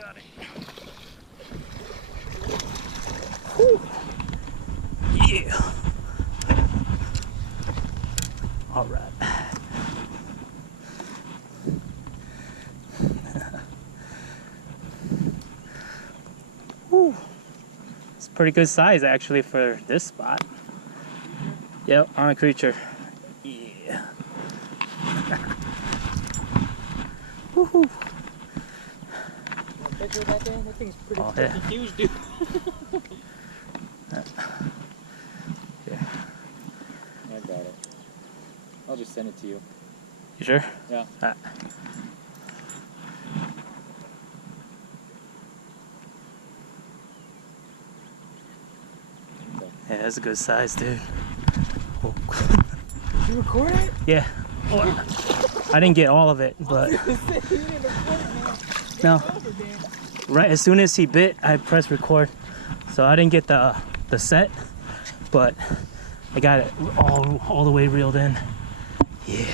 got it. Whew. Yeah. All right. Whew. It's pretty good size actually for this spot. Yep, on a creature. Yeah. Woohoo. Picture of that thing? That thing's pretty Yeah. huge, dude. Yeah. I got it. I'll just send it to you. You sure? Yeah. Alright. Yeah, that's a good size, dude. Oh. Did you record it? Yeah. Oh, I didn't get all of it, but no. Right as soon as he bit, I pressed record, so I didn't get the set, but I got it all the way reeled in. Yeah.